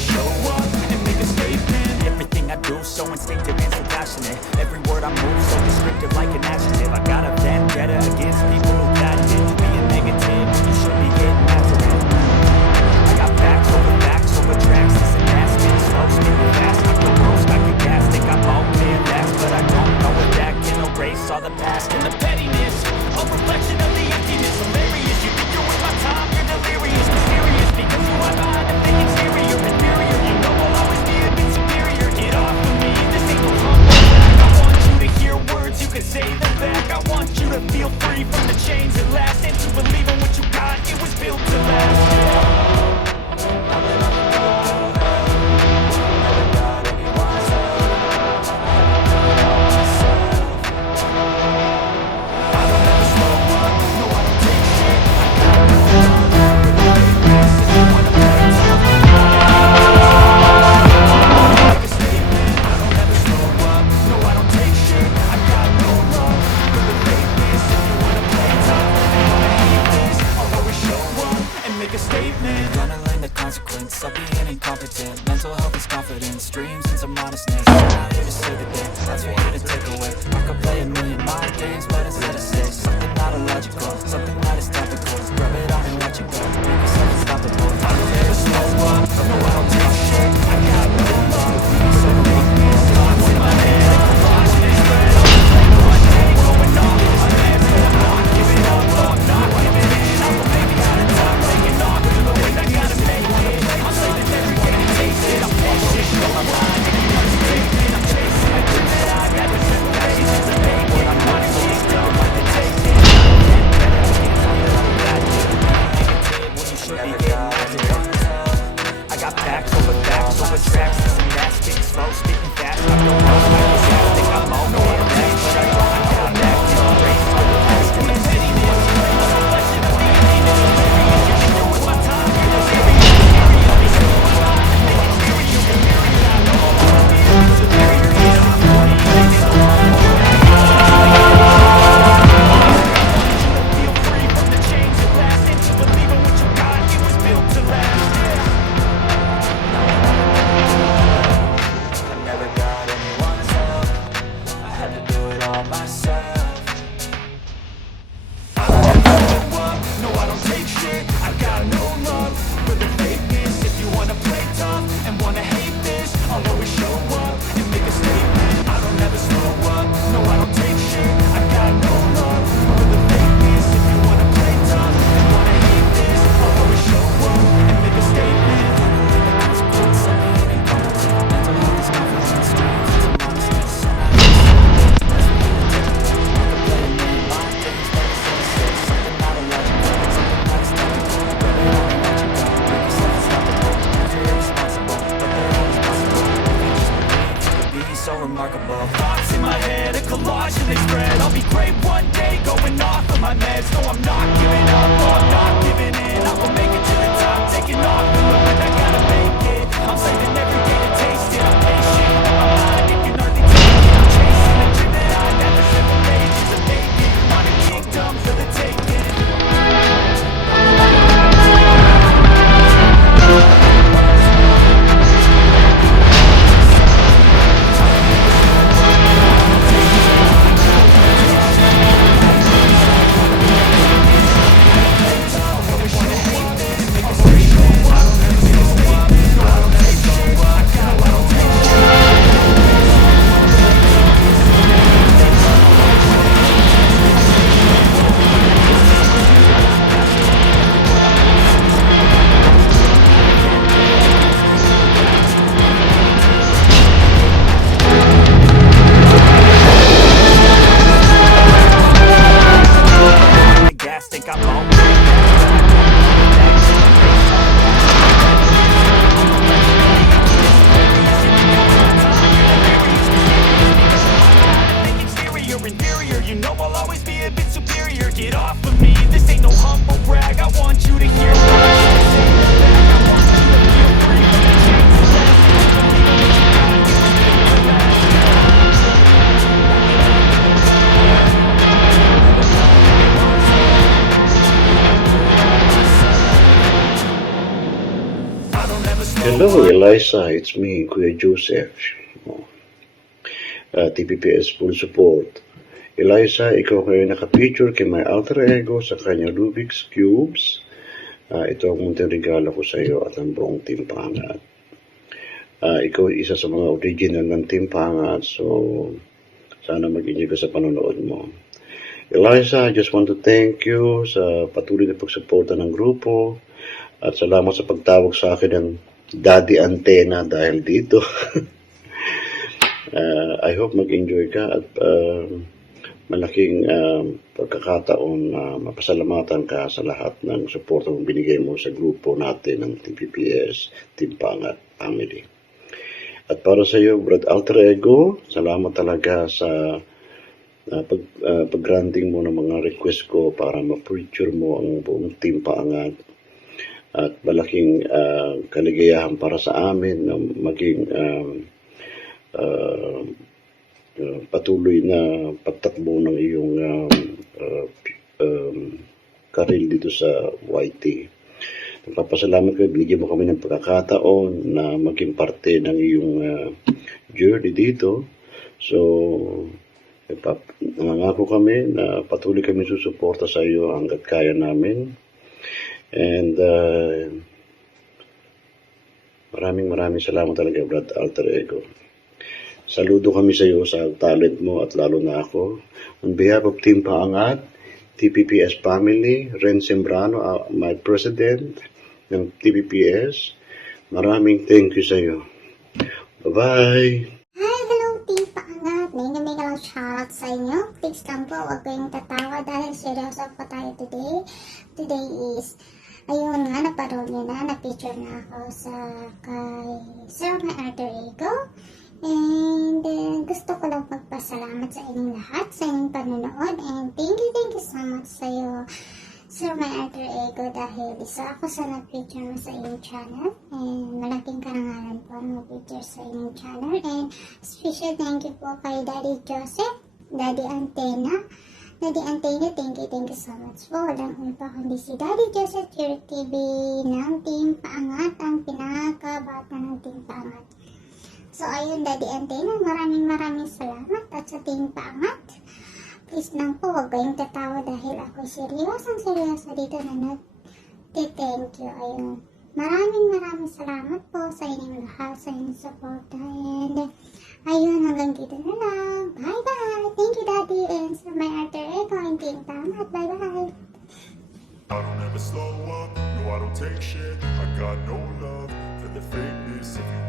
always show up and make a statement. Everything I do so instinctive and so passionate. Every word I move so descriptive like an adjective. I got a vendetta against people who patented being negative. You should be getting after it. I got facts over tracks. This and that, spitting slow, spitting fast. I go roast, I get gas, think I'm okay at last, but I don't know if that can erase all the past and the pettiness. A reflection of the emptiness. Hilarious, you think you're worth my time, you're delirious, mysterious, because you are behind a fake exterior, inferior. You know I'll always be a bit superior. Get off of me, this ain't no humble brag. I want you to hear words, you can say them back. I want you to feel free from the chains at last, and to believe in what you got, it was built to last. Of being incompetent. Mental health is confidence, dreams and some honestness. I'm not here to save the day, that's for you to take away. I could play a million mind games, but instead I say something not illogical, something that is topical. Rub it on and let you go, make yourself unstoppable. I don't ever slow up, no I don't take shit. I got no love, so make me thoughts in my head. I'm watching it spread, I'll just play one day, going off in my head. I'm not giving up, no I'm not giving in. I'm a baby to the top, taking off to the ways I gotta make it. I'm saving every day to taste it. I'm patient, no I'm lying, if you understand it. I'm chasing a dream that I got with seven patience to make it. I'm wanting to get done, like to take it. Negative when you should be getting positive. I got facts over tracks, this and that, spitting slow, spitting fast. I don't know why this ass think I'm all no one back, but I don't. I got back, you erase all the past and the pettiness. A reflection of the emptiness. Hilarious, you're sure with my time, you're delirious. Thoughts in my head, a collage and they spread. I'll be great one day, going off of my meds. No, I'm not giving up, no, I'm not giving in. I will make it to the top, taking off the road. I gotta make it, I'm saving every day to taste it. I'm patient, in my mind, if you know the take it. I'm chasing a dream that I had for 7 pages of naked. On a kingdom for the taking. ALAYSA, it's me, Kuya Joseph. TPPS full support. ALAYSA, ikaw kayo nakapicture kay my alter ego sa kanyang Rubik's Cubes. Ito ang munting regalo ko sa iyo at ang buong Team Pangat. Ikaw isa sa mga original ng Team Pangat, so sana mag-enjoy ka sa panonood mo. ALAYSA, I just want to thank you sa patuloy na pagsuporta ng grupo at salamat sa pagtawag sa akin ng Daddy Antenna dahil dito. I hope mag-enjoy ka at malaking pagkakataon na mapasalamatan ka sa lahat ng suporta mong binigay mo sa grupo natin ng TPPS, Team Pangat Family. At para sa iyo, Brad Alter Ego, salamat talaga sa pag-granting mo ng mga request ko para ma-feature mo ang buong Team Pangat. At malaking kaligayahan para sa amin na maging patuloy na pagtakbo ng iyong karil dito sa YT. Nagpapasalamat ko, binigyan mo kami ng pagkakataon na maging parte ng iyong journey dito. So, nangangako kami na patuloy kami susuporta sa iyo hanggat kaya namin. And maraming salamat talaga, Brad Alter Ego. Saludo kami sa iyo sa talent mo at lalo na ako. On behalf of Team Pangat, TPPS Family, Ren Sembrano, my president ng TPPS, maraming thank you sa iyo. Bye-bye! Hi, hello Team Pangat. May lang shoutout sa inyo. Please lang po, huwag kayong tatawa dahil seryoso po tayo today. Today is, ayun nga, naparoon nyo na, na-feature na ako sa kay Sir my alter ego. And gusto ko lang magpasalamat sa inyong lahat, sa inyong panonood. And thank you so much sa iyo, Sir my alter ego, dahil isa ako sa na-feature mo sa inyong channel. And malaking karangalan po ang na-feature sa inyong channel. And special thank you po kay Daddy Joseph, Daddy Antenna. Daddy Antenna, thank you so much po. Walang iba kundi si Daddy Joseph Cherry TV ng Team Pangat, ang pinakabata ng Team Pangat. So ayun, Daddy Antenna, maraming salamat. At sa Team Pangat, please lang po, huwag kayong tatawa dahil ako seryoso dito na nag-thank you. Ayun, maraming salamat po sa inyong lahat, sa inyong support. And ayun, hanggang dito na lang. Bye-bye! Thank you, Daddy, and sa my alter ego and Team Pangat. Bye-bye! I don't ever slow up, no I don't take shit. I got no love for the fakeness. If you